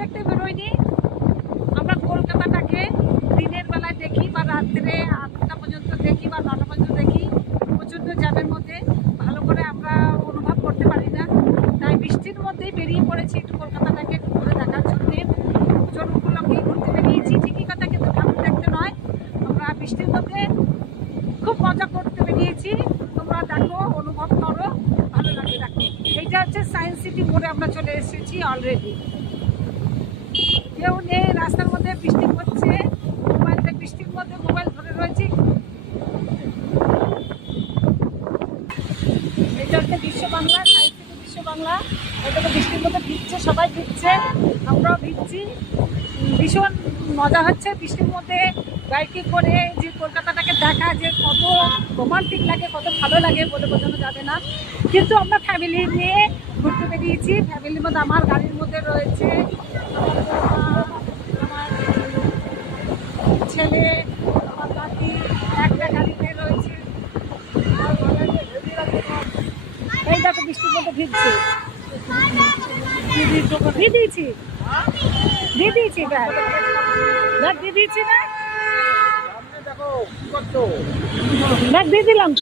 দেখতে বেরোয়নি। আমরা কলকাতাটাকে দিনের বেলায় দেখি বা রাত্রে 8টা পর্যন্ত দেখি বা 9টা পর্যন্ত দেখি, প্রচণ্ড জ্যামের মধ্যে ভালো করে আমরা অনুভব করতে পারি না। তাই বৃষ্টির মধ্যেই বেরিয়ে পড়েছি একটু কলকাতাটাকে ঘুরে দেখার জন্যে। পুজোর উপলক্ষে ঘুরতে বেরিয়েছি ঠিকই কথা, কিন্তু ঠাকুর দেখতে নয়। আমরা বৃষ্টির মধ্যে খুব মজা করতে বেরিয়েছি। তোমরা দেখো, অনুভব করো, ভালো লাগবে। দেখো, এইটা হচ্ছে সায়েন্স সিটি মোড়ে আমরা চলে এসেছি অলরেডি। কেউ নেই রাস্তার মধ্যে, বৃষ্টি পড়ছে, মোবাইলটা বৃষ্টির মধ্যে মোবাইল ধরে রয়েছি। এটা হচ্ছে বিশ্ব বাংলা, সায়েন্স সিটি বিশ্ব বাংলা। এটাকে বৃষ্টির মধ্যে ভিজছে, সবাই ভিজছে, আমরাও ভিজছি। ভীষণ মজা হচ্ছে বৃষ্টির মধ্যে বাইকে করে যে কলকাতাটাকে দেখা, যে কত রোমান্টিক লাগে, কত ভালো লাগে বলে বোঝানো যাবে না। কিন্তু আমরা ফ্যামিলি নিয়ে ঘুরতে বেরিয়েছি। ফ্যামিলির মধ্যে আমার গাড়ির মধ্যে রয়েছে আমার ছেলে, আমার নাতি, একটা গাড়িতে রয়েছে। এই দেখো বৃষ্টির মধ্যে ভিজছে, দিয়ে দিয়েছি ব্যাগ দিয়ে দিয়েছি না, ব্যাগ দিয়ে দিলাম।